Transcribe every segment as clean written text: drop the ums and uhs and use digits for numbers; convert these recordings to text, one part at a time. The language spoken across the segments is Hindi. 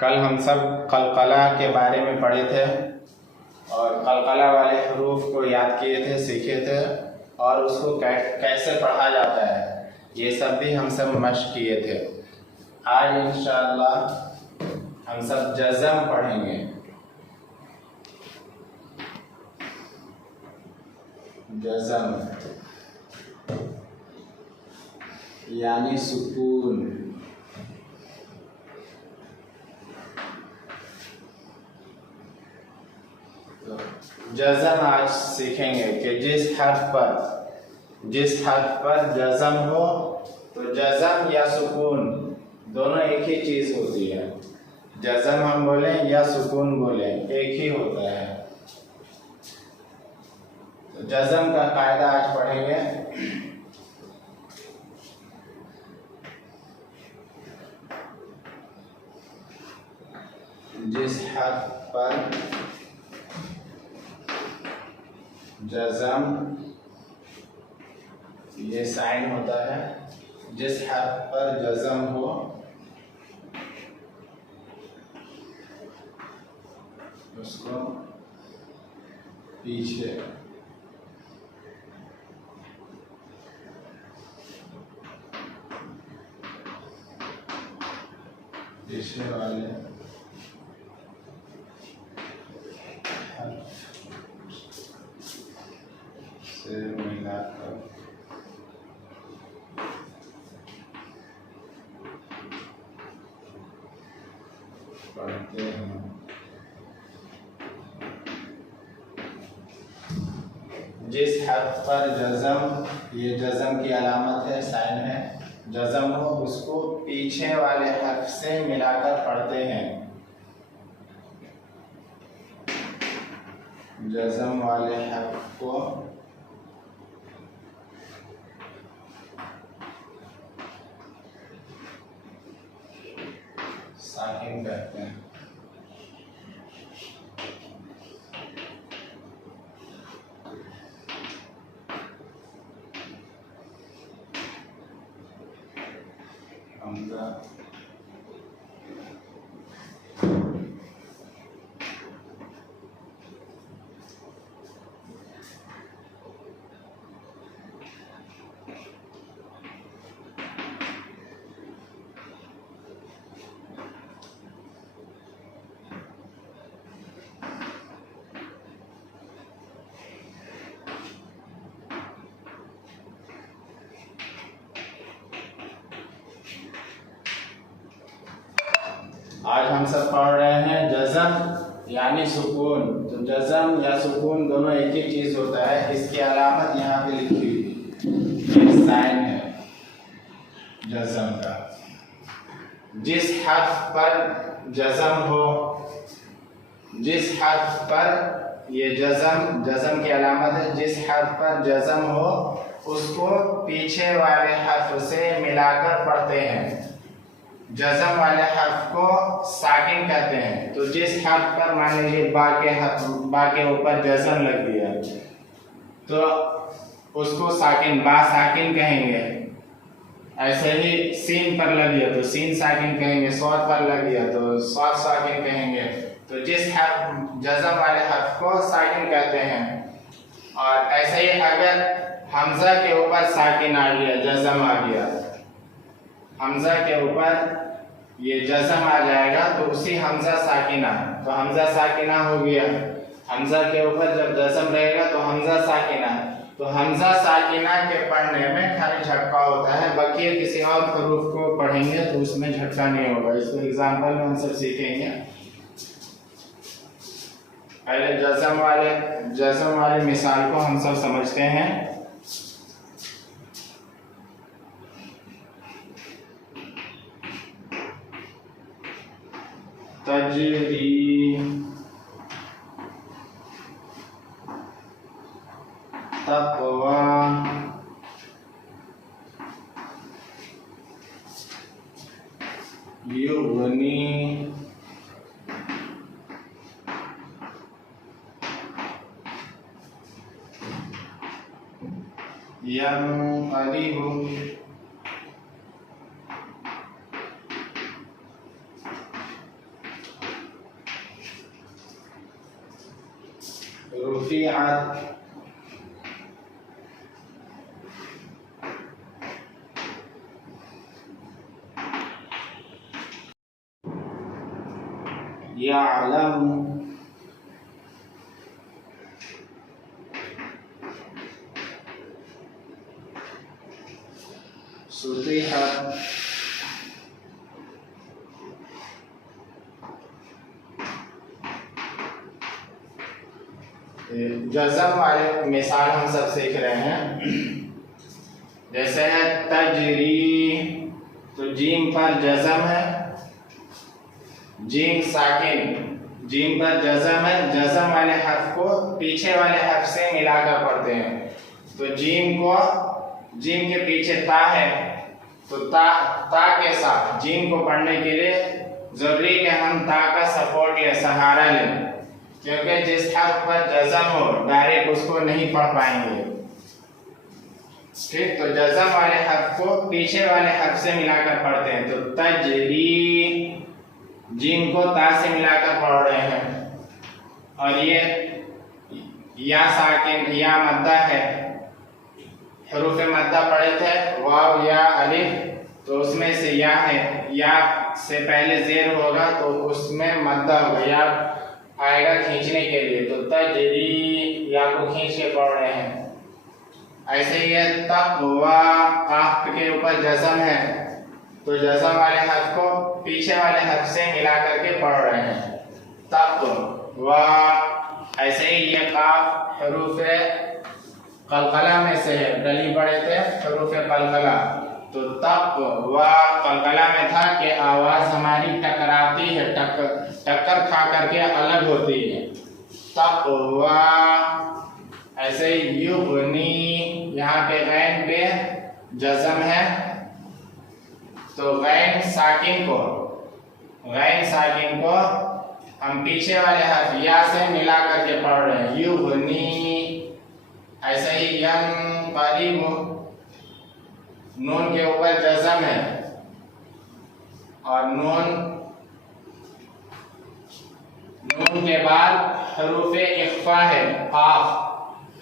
कल हम सब कलकला के बारे में पढ़े थे और कलकला वाले हरूफ को याद किए थे, सीखे थे और उसको कैसे पढ़ा जाता है ये सब भी हम सब मश्क किए थे। आज इंशाअल्लाह हम सब जज़म पढ़ेंगे। जज़म यानी सुकून। जज़म आज सीखेंगे कि जिस हर्फ पर जज़म हो तो जज़म या सुकून दोनों एक ही चीज़ होती है। जज़म हम बोलें या सुकून बोलें एक ही होता है। तो जज़म का कायदा आज पढ़ेंगे। जिस हर्फ पर जज़म ये साइन होता है, जिस हर्फ पर जज़म हो उसको पीछे वाले हर्फ से मिलाकर पढ़ते हैं। जिस हर्फ पर जज़म, ये जज़म की अलामत है, साइन है, जज़म हो उसको पीछे वाले हर्फ से मिलाकर पढ़ते हैं। जज़म वाले हर्फ को साकिन कहते हैं। हमजा आज हम सब पढ़ रहे हैं जज़म यानी सुकून। तो जज़म या सुकून दोनों एक ही चीज होता है। इसकी अलामत यहाँ पे लिखी हुई, ये साइन है जज़म का। जिस हर्फ पर जज़म हो, जिस हर्फ पर ये जज़म की अलामत है, जिस हर्फ पर जज़म हो उसको पीछे वाले हर्फ से मिलाकर पढ़ते हैं। जज़म वाले हर्फ को साकिन कहते हैं। तो जिस हर्फ पर मान लीजिए बा के ऊपर जज़म लग गया तो उसको साकिन, बा साकिन कहेंगे। ऐसे ही सीन पर लग गया तो सीन साकिन कहेंगे, स्वाद पर लग गया तो स्वाद साकिन कहेंगे। तो जिस हर्फ जज़म वाले हर्फ को साकिन कहते हैं। और ऐसे ही अगर हमजा के ऊपर साकिन आ गया, जज़म आ गया, हमजा के ऊपर ये जज़म आ जाएगा तो उसी हमजा साकिना, तो हमजा साकिना हो गया। हमजा के ऊपर जब जज़म रहेगा तो हमजा साकिना, तो हमजा साकिना के पढ़ने में खाली झटका होता है। बाकी किसी और हरूफ को पढ़ेंगे तो उसमें झटका नहीं होगा। इसको एग्जाम्पल में हम सब सीखेंगे। पहले जज़म वाले मिसाल को हम सब समझते हैं। तजरी तक़वा युगनी यंक़लिबु रुफिअत, यअलमु, सुतिहत, जज़म वाले मिसाल हम सब सीख रहे हैं। जैसे है तजरी, तो जीम पर जज़म है, जीम साकिन, जीम पर जज़म है, जज़म वाले हर्फ को पीछे वाले हर्फ से मिलाकर पढ़ते हैं। तो जीम के पीछे ता है, तो ता के साथ जीम को पढ़ने के लिए जरूरी है कि हम ता का सपोर्ट ले, सहारा लें, क्योंकि जिस हर्फ पर जज़म हो डायरेक्ट उसको नहीं पढ़ पाएंगे। ठीक, तो जज़म वाले हर्फ को पीछे वाले हर्फ से मिलाकर पढ़ते हैं। तो तजरी, जीम को ता से मिलाकर पढ़ रहे हैं, और ये या साकिन, या मद्दा है, हरूफ मद्दा पढ़े थे, वाव या अलिफ, तो उसमें से या है, या से पहले जेर होगा तो उसमें मद्दा होगा, या आएगा खींचने के लिए। तो तजरी, या को खींच के पढ़ रहे हैं। ऐसे ही तक़वा, काफ के ऊपर जज़म है, तो जज़म वाले हर्फ को पीछे वाले हर्फ से मिला करके पढ़ रहे हैं, तक़वा। ऐसे ही ये काफ हरूफ कलकला में से है, गली पढ़े थे हरूफ कलकला, तो तक़वा कलकला में था कि आवाज हमारी टकराती है, टक्कर खा करके अलग होती है, तक़वा। ऐसे ही युगनी, यहाँ पे गैन पे जज़म है, तो गैन साकिन को हम पीछे वाले हर्फ या से मिला करके पढ़ रहे हैं, युगनी। ऐसे ही यनक़लिबु, नून के ऊपर जज़म है, और नून के बाद हरूफ इख्फा है, काफ,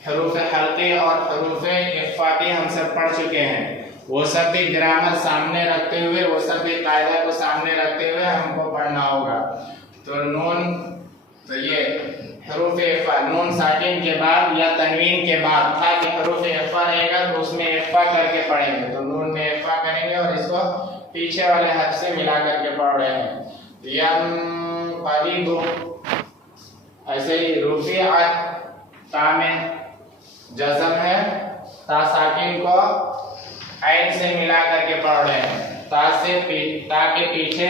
हरूफ हल्के और हरूफ इख्फा भी हम सब पढ़ चुके हैं। वो सब भी ग्रामर सामने रखते हुए, वो सब भी कायदा को सामने रखते हुए हमको पढ़ना होगा। तो नून, तो ये हरूफ इख्फा, नून साकिन के बाद या तनवीन के बाद था कि हरूफ इख्फा रहेगा, तो उसमें इख्फा करके पढ़ेंगे। तो नून में इख्फा करेंगे और इसको पीछे वाले हर्फ से मिला करके पढ़ रहे हैं। यनक़लिबु, ऐसे ही रुफिअत, ता में जज़म है, ता साकिन को ऐन से मिला करके पढ़ रहे हैं, ता के पीछे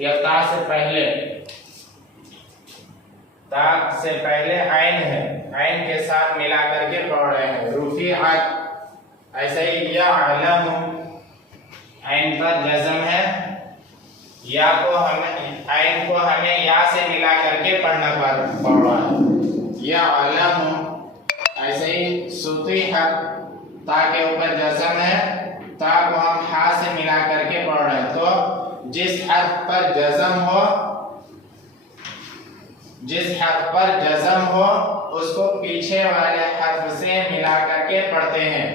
या ता से पहले ऐन है, ऐन के साथ मिला करके पढ़ रहे हैं, रुफिअत। ऐसे ही यअलमु, ऐन पर जज़म है, ऐन को हमें या से मिला करके पढ़ना पड़ रहा है, यअलमु। ऐसे ही सुतिहत, ता के ऊपर जज़म है, ता को हम हा से मिला करके पढ़ रहे हैं। तो जिस हर्फ पर जज़म हो उसको पीछे वाले हर्फ से मिला करके पढ़ते हैं।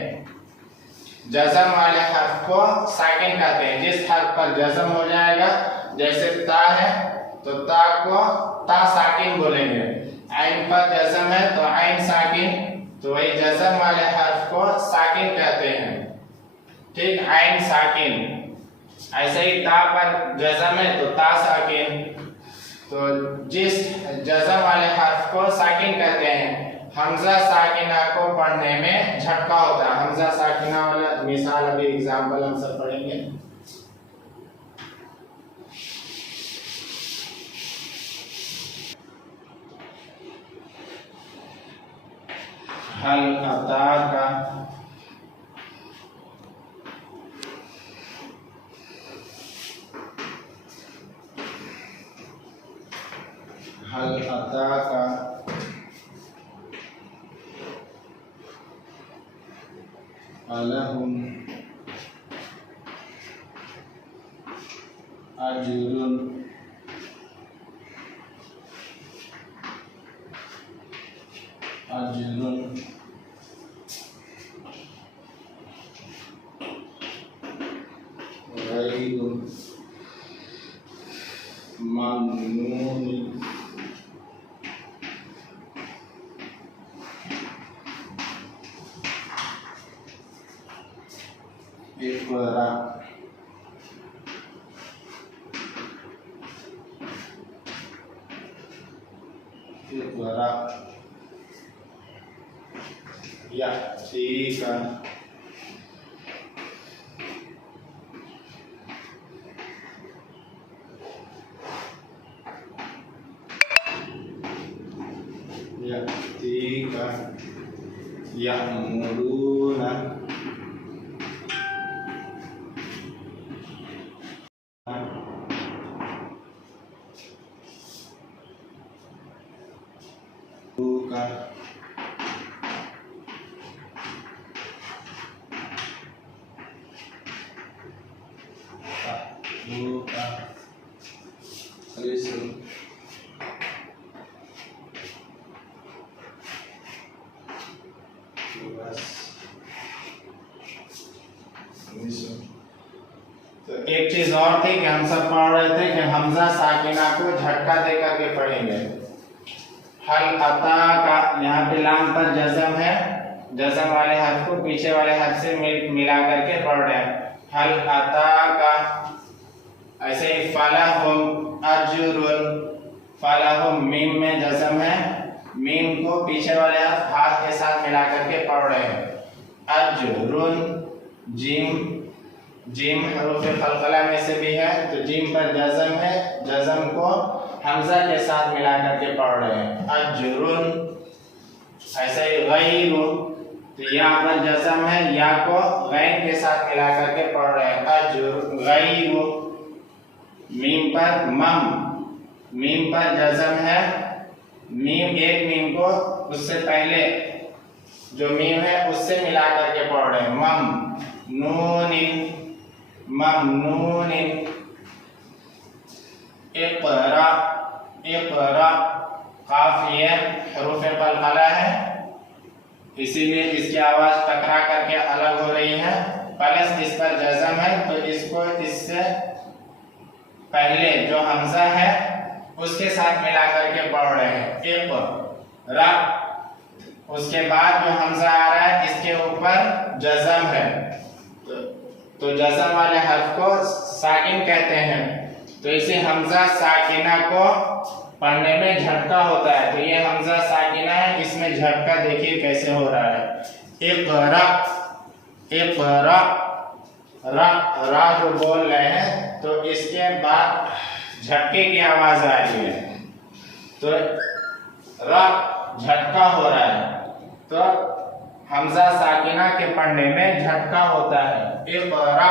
जज़म वाले हर्फ को साकिन कहते हैं। जिस हर्फ पर जज़म हो जाएगा, जैसे ता है तो ता को ता साकिन बोलेंगे, ऐन पर जज़म है तो ऐन साकिन, तो वही जज़म वाले हर्फ को साकिन कहते हैं। ठीक, ऐन साकिन। ऐसे ही ता पर जज़म है तो ता साकिन, तो जिस जज़म वाले हर्फ को साकिन कहते हैं। हमजा साकिना को पढ़ने में झटका होता है। हमजा साकिना वाला मिसाल, अभी एग्जाम्पल हम सब पढ़ेंगे। हल अताका, हल अताका, अलहुम अजरुन, अजरुन गैरु ममनून इक़रा इक़रा यअतीका यअतीका यअमुरूना का तो एक चीज और थी कि हम सब पढ़ रहे थे कि हमजा साकिना को झटका दे करके पढ़ेंगे। हल अता का यहाँ पे लाम पर जज़म है, जज़म वाले हर्फ को पीछे वाले हर्फ से मिला करके पढ़ रहे हैं। हल अता का ऐसे ही फलाहुम अजरुन, फलाहुम मीम में जज़म है, मीम को पीछे वाले हर्फ हाथ के साथ मिला करके पढ़ रहे हैं। अजरुन जीम, जीम हरूफ कलकला में से भी है तो जीम पर जज़म है, जज़म को हमजा के साथ मिला करके पढ़ रहे हैं। अजरुन ऐसे ही गैरु तो या पर जज़म है, या को गैन के साथ मिला करके पढ़ रहे हैं। अजर गैरु मीम पर मम, मीम पर जज़म है, मीम एक मीम को उससे पहले जो मीम है उससे मिला करके पढ़ रहे हैं। मम नूनिन ममनूनिन इक़रा इक़रा काफ ये हरूफ कलकला है इसीलिए इसकी आवाज टकरा करके अलग हो रही है, प्लस इस पर जज़म है तो इसको इससे पहले जो हमजा है उसके साथ मिला करके पढ़ रहे हैं। इक़रा उसके बाद जो हमजा आ रहा है इसके ऊपर जज़म है तो जज़म वाले हर्फ को साकिन कहते हैं। तो इसे हमजा साकिना को पढ़ने में झटका होता है, तो ये हमजा साकिना है, इसमें झटका देखिए कैसे हो रहा है। इक़रा इक़रा रा जो बोल रहे हैं तो इसके बाद झटके की आवाज आ रही है तो रा झटका हो रहा है, तो हमजा साकिना के पढ़ने में झटका होता है। इक़रा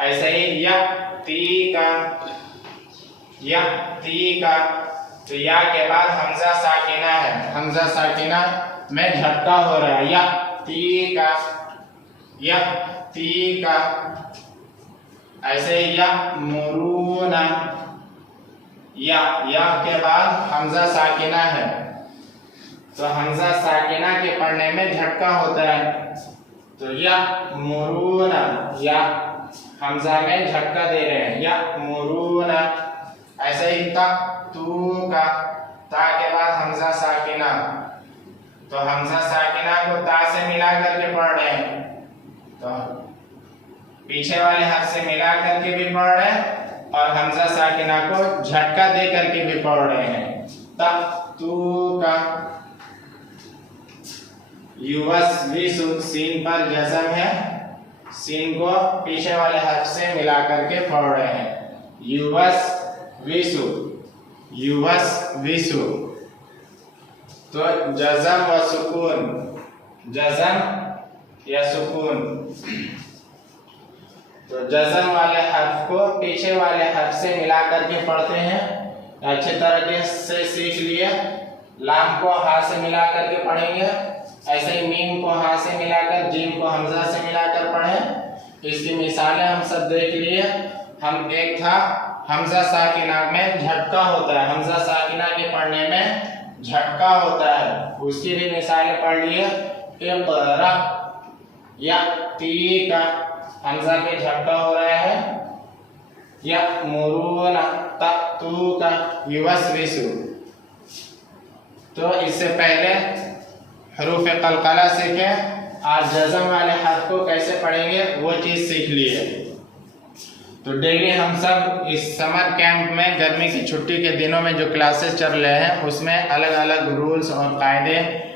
ऐसे ही यअतीका तो या के बाद हमजा साकिना है, हमजा साकिना में झटका हो रहा है। यअतीका ऐसे ही यअमुरूना या के बाद हमजा साकिना है तो हमजा साकिना के पढ़ने में झटका होता है तो यअमुरूना या हमजा में झटका दे रहे हैं। यअमुरूना ऐसे ही तक़तूका ता के बाद हमजा साकिना तो हमजा साकिना को ता से मिला करके पढ़ रहे हैं तो पीछे वाले हर्फ से मिला करके भी पढ़ रहे हैं और हमजा साकिना को झटका दे करके भी पढ़ रहे हैं। तक़तूका युवस्विसु सीन पर जज़म है, सीन को पीछे वाले हर्फ से मिला करके पढ़ रहे हैं। युवस्विसु तो जज़म व सुकून, जज़म या सुकून तो जज़म वाले हर्फ को पीछे वाले हर्फ से मिला करके पढ़ते हैं। अच्छे तरीके से सीख लिए। लाम को हा से मिला करके पढ़ेंगे, ऐसे ही मीम को हा से मिलाकर, जीम को हमजा से मिलाकर पढ़ें। इसकी मिसालें हम सब देख लिए। हम एक था हमजा साकिना में झटका होता है, हमजा साकिना के पढ़ने में झटका होता है। उसकी भी मिसालें पढ़ लिए। इक़रा या ती का हमजा पे झटका हो रहा है, या मुरूना तू का युवस्विसु। तो इससे पहले हरूफ कलकला सीखे, आज जज़म वाले हर्फ को कैसे पढ़ेंगे वो चीज़ सीख लिए। तो डेली हम सब इस समर कैंप में गर्मी की छुट्टी के दिनों में जो क्लासेस चल रहे हैं उसमें अलग अलग रूल्स और कायदे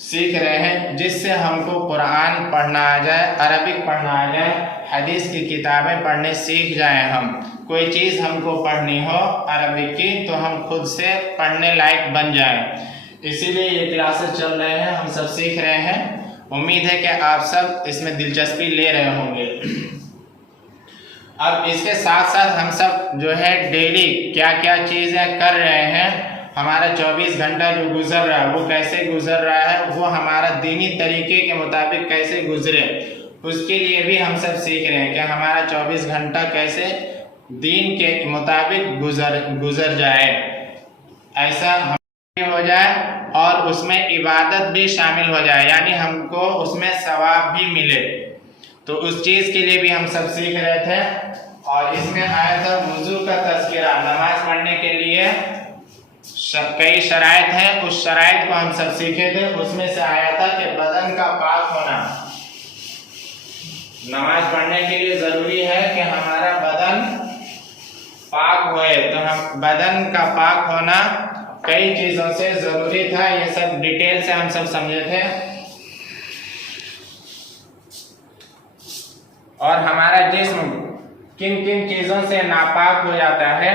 सीख रहे हैं, जिससे हमको कुरान पढ़ना आ जाए, अरबिक पढ़ना आ जाए, हदीस की किताबें पढ़ने सीख जाएं। हम कोई चीज़ हमको पढ़नी हो अरबिक की तो हम खुद से पढ़ने लायक बन जाएं। इसीलिए ये क्लासेस चल रहे हैं, हम सब सीख रहे हैं। उम्मीद है कि आप सब इसमें दिलचस्पी ले रहे होंगे। अब इसके साथ साथ हम सब जो है डेली क्या क्या चीज़ें कर रहे हैं, हमारा 24 घंटा जो गुजर रहा है वो कैसे गुजर रहा है, वो हमारा दीनी तरीके के मुताबिक कैसे गुजरे, उसके लिए भी हम सब सीख रहे हैं कि हमारा 24 घंटा कैसे दीन के मुताबिक गुजर जाए, ऐसा हो जाए और उसमें इबादत भी शामिल हो जाए, यानी हमको उसमें सवाब भी मिले। तो उस चीज़ के लिए भी हम सब सीख रहे थे। और इसमें आया था वुजू का तज़किरा। नमाज पढ़ने के लिए कई शराइत हैं, उस शराइत को हम सब सीखे थे। उसमें से आया था कि बदन का पाक होना। नमाज पढ़ने के लिए ज़रूरी है कि हमारा बदन पाक होए। तो हम बदन का पाक होना कई चीज़ों से ज़रूरी था, ये सब डिटेल से हम सब समझे थे। और हमारा जिस्म किन किन चीज़ों से नापाक हो जाता है,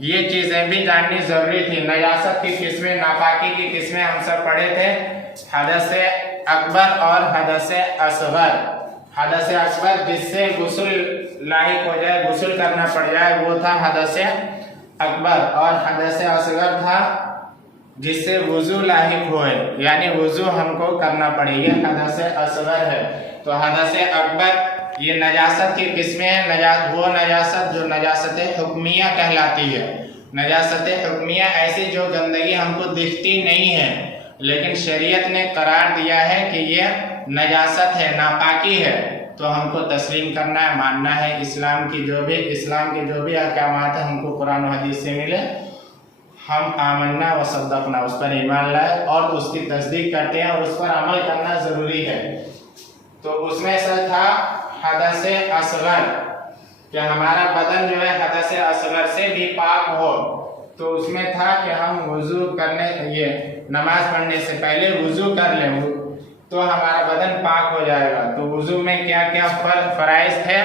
ये चीज़ें भी जाननी ज़रूरी थी। नजासत की किस्में, नापाकी की किस्में हम सब पढ़े थे। हदस अकबर और हदस असगर। हदस अकबर जिससे गुस्ल लाहिक हो जाए, गुस्ल करना पड़ जाए, वो था हदस अकबर। और हदस असगर था जिससे वुजू लाहिक होए, यानी वुजू हमको करना पड़े, ये हदस असगर है। तो हदस अकबर ये नजासत की किस्में हैं। वो नजासत जो नजासत हुक्मिया कहलाती है। नजासत हुक्मिया ऐसी जो गंदगी हमको दिखती नहीं है, लेकिन शरीयत ने करार दिया है कि ये नजासत है, नापाकी है, तो हमको तस्लीम करना है, मानना है। इस्लाम के जो भी अहकामात हैं हमको कुरान और हदीस से मिले, हम आमन्ना व सद्दक़ना, उस पर ईमान लाए और उसकी तस्दीक करते हैं और उस पर अमल करना ज़रूरी है। तो उसमें से था हदस असगर, कि हमारा बदन जो है हदस असगर से भी पाक हो। तो उसमें था कि हम वुजू करने, ये नमाज पढ़ने से पहले वुजू कर लें तो हमारा बदन पाक हो जाएगा। तो वुजू में क्या क्या फराइज़ थे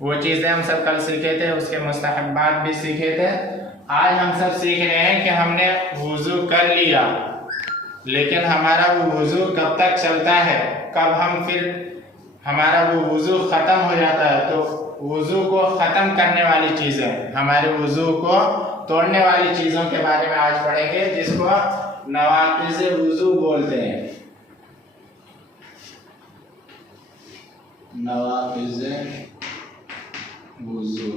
वो चीज़ें हम सब कल सीखे थे, उसके मुस्तहब्बात भी सीखे थे। आज हम सब सीख रहे हैं कि हमने वुजू कर लिया, लेकिन हमारा वो वुजू कब तक चलता है, कब हम फिर हमारा वो वुजू ख़त्म हो जाता है। तो वुजू को ख़त्म करने वाली चीज़ें, हमारे वुजू को तोड़ने वाली चीज़ों के बारे में आज पढ़ेंगे, जिसको नवाक़िज़ वुजू बोलते हैं। नवाक़िज़ वुजू,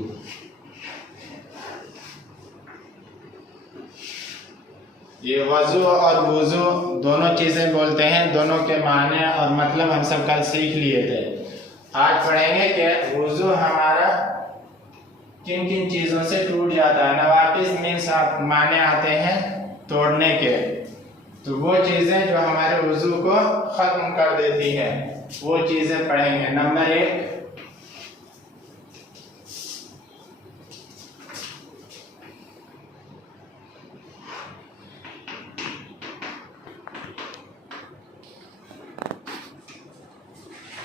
ये वज़ू और वुजू दोनों चीज़ें बोलते हैं, दोनों के माने और मतलब हम सब कल सीख लिए थे। आज पढ़ेंगे कि वुजू हमारा किन किन चीज़ों से टूट जाता है। नवाक़िज़ मीन्स माने आते हैं तोड़ने के, तो वो चीज़ें जो हमारे वुजू को ख़त्म कर देती हैं वो चीज़ें पढ़ेंगे। नंबर 1,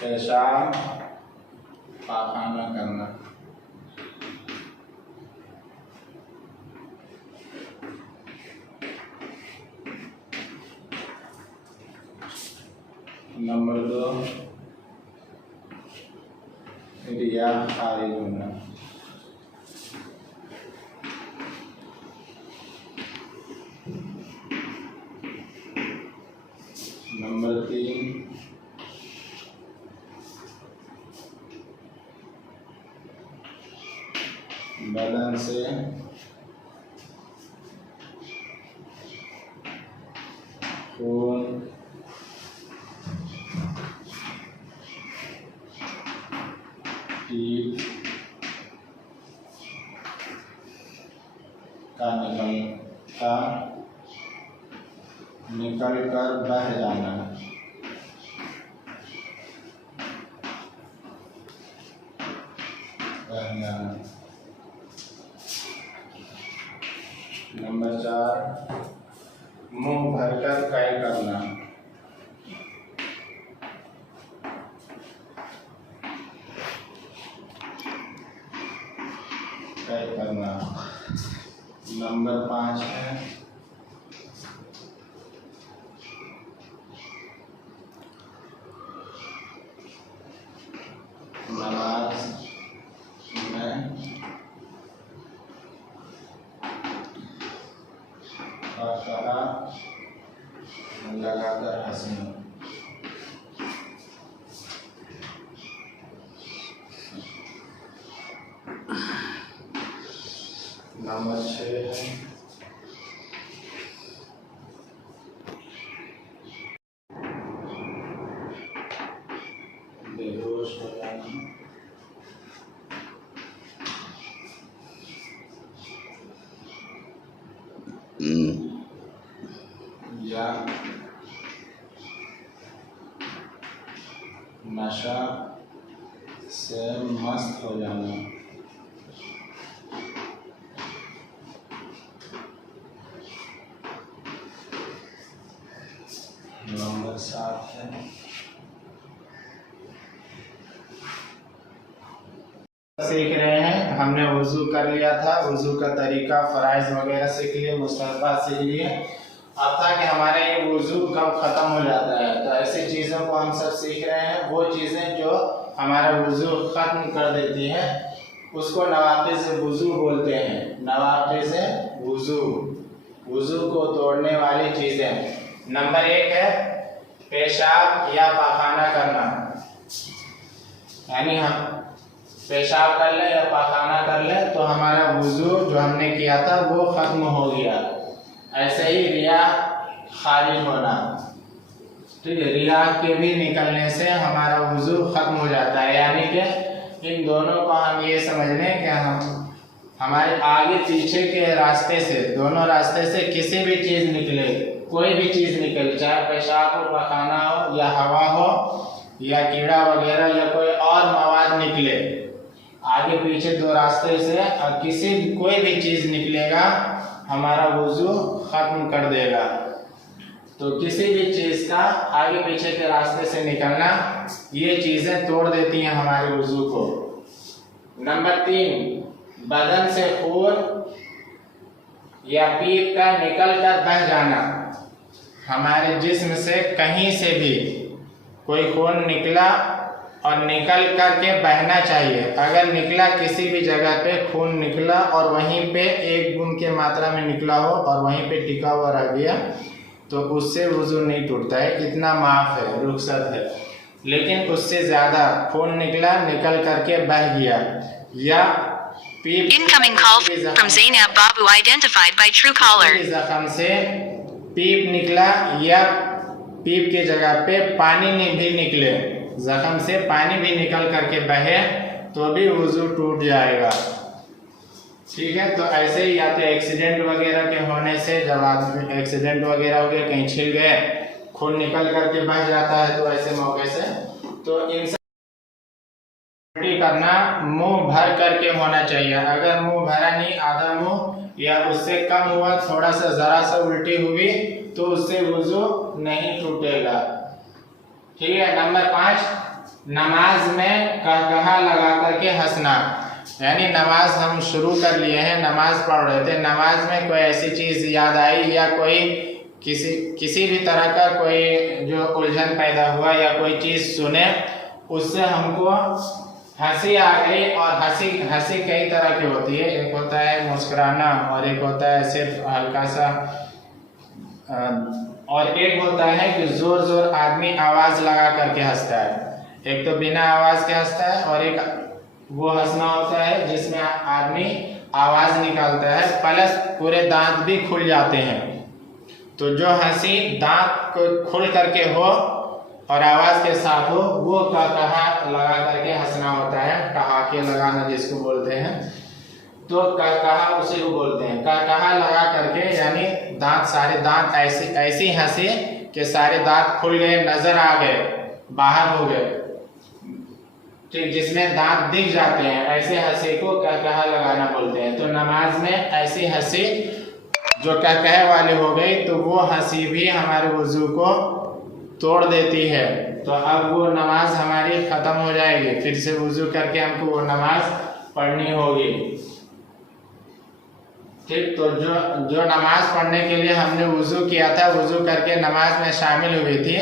पेशाब पाखाना करना। नंबर 2, रिया खारिज होना। नंबर 3, बदन से खून पीप का निकल कर बह जाना। नंबर 4, मुंह भरकर काय करना। काय करना। नंबर 5 है नमाज में कहा लगाकर हंसना। नंबर 6 है बेहोश हो जाना या नशा से मस्त हो जाना। नंबर 7 है सीख रहे हैं। हमने वुजू कर लिया था, वुजू का तरीका, फराइज वगैरह सीख लिए, मुस्तहबात सीख लिए। अब तक हमारे ये वुजू कब ख़त्म हो जाता है, तो ऐसी चीज़ों को हम सब सीख रहे हैं। वो चीज़ें जो हमारा वुजू ख़त्म कर देती हैं उसको नवाक़िज़ वुजू बोलते हैं। नवाक़िज़ वुजू, वुजू को तोड़ने वाली चीज़ें। नंबर 1 है पेशाब या पाखाना करना, यानी हम पेशाब कर ले या पाखाना कर ले तो हमारा वुजू जो हमने किया था वो ख़त्म हो गया। ऐसे ही रिया खारिज होना, ठीक है, रिया के भी निकलने से हमारा वुजू ख़त्म हो जाता है। यानी कि इन दोनों को हम ये समझ लें कि हम हमारे आगे पीछे के रास्ते से, दोनों रास्ते से किसी भी चीज़ निकले, कोई भी चीज़ निकले, चाहे पेशाब हो, पखाना हो या हवा हो या कीड़ा वगैरह या कोई और मवाद निकले, आगे पीछे दो रास्ते से किसी कोई भी चीज़ निकलेगा हमारा वुजू ख़त्म कर देगा। तो किसी भी चीज़ का आगे पीछे के रास्ते से निकलना, ये चीज़ें तोड़ देती हैं हमारे वुजू को। नंबर 3, बदन से खून या पीप का निकल कर बह जाना। हमारे जिस्म से कहीं से भी कोई खून निकला और निकल करके बहना चाहिए। अगर निकला किसी भी जगह पे खून निकला और वहीं पे 1 बूंद के मात्रा में निकला हो और वहीं पे टिका हुआ रह गया तो उससे वुजू नहीं टूटता है, इतना माफ़ है, रुखसत है। लेकिन उससे ज़्यादा खून निकला, निकल करके बह गया या पीप Incoming call from Zainab Babu identified by Truecaller. जख्म से पीप निकला या पीप की जगह पे पानी भी निकले, जख्म से पानी भी निकल करके बहे तो भी वुजू टूट जाएगा। ठीक है, तो ऐसे ही या तो एक्सीडेंट वगैरह के होने से, जब आदमी एक्सीडेंट वगैरह हो गया, कहीं छिल गए, खून निकल करके बह जाता है, तो ऐसे मौके से तो इंसान करना मुंह भर करके होना चाहिए। अगर मुंह भरा नहीं, आधा मुंह या उससे कम हुआ, थोड़ा सा ज़रा सा उल्टी हुई तो उससे वुजू नहीं टूटेगा। ठीक है। नंबर 5, नमाज में कहकहा लगा करके हंसना। यानी नमाज हम शुरू कर लिए हैं, नमाज पढ़ रहे थे, नमाज में कोई ऐसी चीज़ याद आई या कोई किसी भी तरह का कोई जो उलझन पैदा हुआ या कोई चीज़ सुने, उससे हमको हंसी आ गई। और हंसी कई तरह की होती है, एक होता है मुस्कुराना और एक होता है सिर्फ हल्का सा, और एक होता है कि जोर जोर आदमी आवाज़ लगा करके हंसता है। एक तो बिना आवाज़ के हंसता है और एक वो हंसना होता है जिसमें आदमी आवाज निकालता है प्लस पूरे दांत भी खुल जाते हैं। तो जो हंसी दांत को खुल करके हो और आवाज के साथ हो वो कहा लगा करके हंसना होता है, ठहाके लगाना जिसको बोलते हैं। तो कहा उसी को बोलते हैं। कहा लगा करके यानी दांत सारे दांत ऐसी हंसी कि सारे दांत खुल गए, नजर आ गए, बाहर हो गए, ठीक, जिसमें दांत दिख जाते हैं, ऐसे हंसी को कहा लगाना बोलते हैं। तो नमाज में ऐसी हंसी जो कहे वाली हो गई तो वो हंसी भी हमारे वजू को तोड़ देती है। तो अब वो नमाज हमारी खत्म हो जाएगी, फिर से वजू करके हमको वो नमाज पढ़नी होगी, ठीक। तो जो नमाज पढ़ने के लिए हमने वजू किया था, वजू करके नमाज में शामिल हुई थी,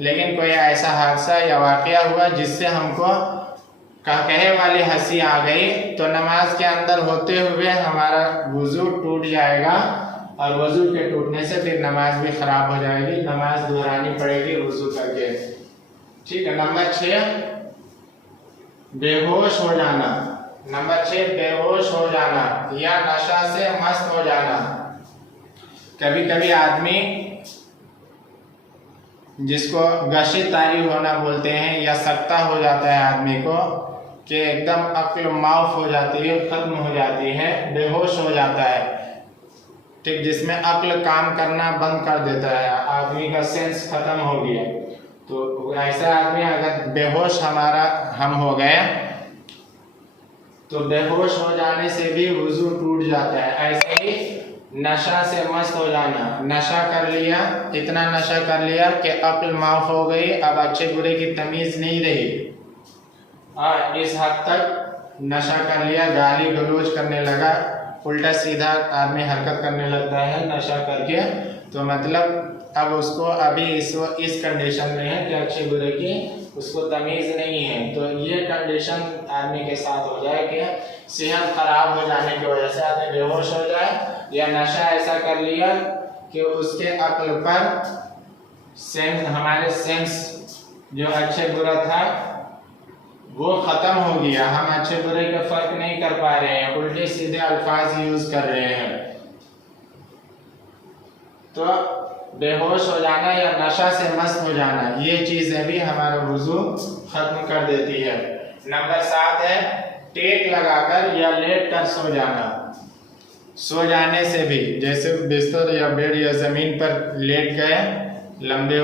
लेकिन कोई ऐसा हादसा या वाकया हुआ जिससे हमको कहे वाली हंसी आ गई, तो नमाज के अंदर होते हुए हमारा वजू टूट जाएगा और वजू के टूटने से फिर नमाज भी खराब हो जाएगी, नमाज दोहरानी पड़ेगी वजू करके, ठीक है। नंबर 6 बेहोश हो जाना। नंबर 6 बेहोश हो जाना या नशा से मस्त हो जाना। कभी कभी आदमी जिसको गशी तारी होना बोलते हैं या सकता हो जाता है आदमी को कि एकदम अक्ल माफ हो जाती है, खत्म हो जाती है, बेहोश हो जाता है, ठीक, जिसमें अक्ल काम करना बंद कर देता है, आदमी का सेंस खत्म हो गया। तो ऐसा आदमी अगर बेहोश हम हो गए तो बेहोश हो जाने से भी वजू टूट जाता है। ऐसे ही नशा से मस्त हो जाना, नशा कर लिया, इतना नशा कर लिया कि अक्ल माफ हो गई, अब अच्छे बुरे की तमीज नहीं रही, इस हद तक नशा कर लिया, गाली गलौज करने लगा, उल्टा सीधा आदमी हरकत करने लगता है नशा करके। तो मतलब अब उसको अभी इस कंडीशन में है कि अच्छे बुरे की उसको तमीज नहीं है। तो ये कंडीशन आदमी के साथ हो जाए कि सेहत खराब हो जाने की वजह से आदमी बेहोश हो जाए या नशा ऐसा कर लिया कि उसके अक्ल पर हमारे सेंस जो अच्छे बुरा था वो खत्म हो गया, हम अच्छे बुरे का फर्क नहीं कर पा रहे हैं, उल्टे सीधे अल्फाज यूज कर रहे हैं। तो बेहोश हो जाना या नशा से मस्त हो जाना, ये चीजें भी हमारा वजू खत्म कर देती है। नंबर 7 है टेक लगाकर या लेट कर सो जाना। सो जाने से भी, जैसे बिस्तर या बेड या जमीन पर लेट गए, लंबे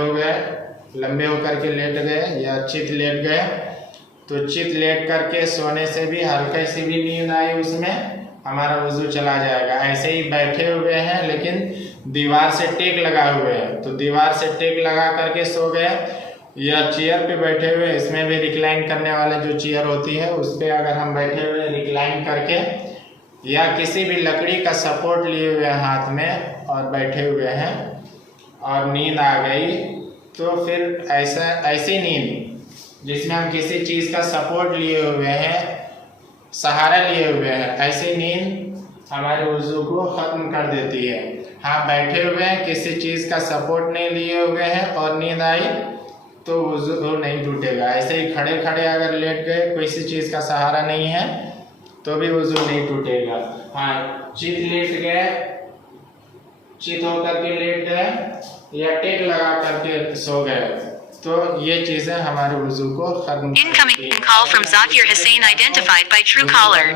होकर के लेट गए या चित लेट गए, तो चित लेट करके सोने से भी हल्की सी भी नींद आई उसमें हमारा वजू चला जाएगा। ऐसे ही बैठे हुए हैं लेकिन दीवार से टेक लगाए हुए हैं, तो दीवार से टेक लगा करके सो गए, या चेयर पे बैठे हुए, इसमें भी रिक्लाइन करने वाला जो चेयर होती है उस पर अगर हम बैठे हुए रिक्लाइन करके या किसी भी लकड़ी का सपोर्ट लिए हुए हाथ में और बैठे हुए हैं और नींद आ गई, तो फिर ऐसी नींद जिसमें हम किसी चीज़ का सपोर्ट लिए हुए हैं, सहारा लिए हुए हैं, ऐसी नींद हमारे वजू को ख़त्म कर देती है। हाँ, बैठे हुए हैं, किसी चीज़ का सपोर्ट नहीं लिए हुए हैं और नींद आई तो वजू नहीं टूटेगा। ऐसे ही खड़े खड़े अगर लेट गए, किसी चीज़ का सहारा नहीं है तो भी वजू नहीं टूटेगा। हाँ, चित होकर के लेट गए या टेक लगा करके सो गए, तो ये चीजें हमारे वजू को खत्म Incoming call from Zakir Hussain identified by Truecaller.